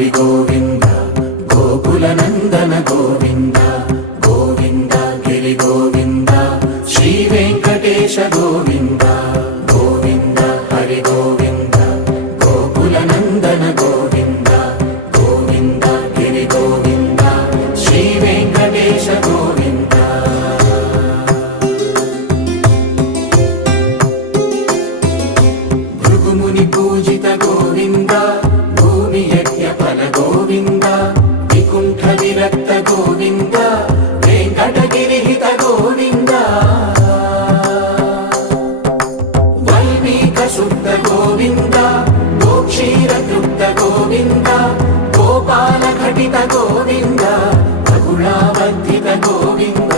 హరి గోవింద గోకుల నందన గోవింద గోవింద గిరి గోవింద శ్రీ వెంకటేశ గోవింద గోవింద హరి గోవింద గోకుల నందన గోవింద గోవింద గిరి గోవింద శ్రీ వెంకటేశ గోవింద. భృగుముని పూజిత గోవింద భూమి యజ్ఞ ఫల గోవింద వికుంఠ విరక్త గోవింద వెంకటగిరిహిత గోవింద వల్మీక శుద్ధ గోవింద గోక్షీర తృప్త గోవింద గోపాల ఘటిత గోవింద బహుళావర్ధిత గోవింద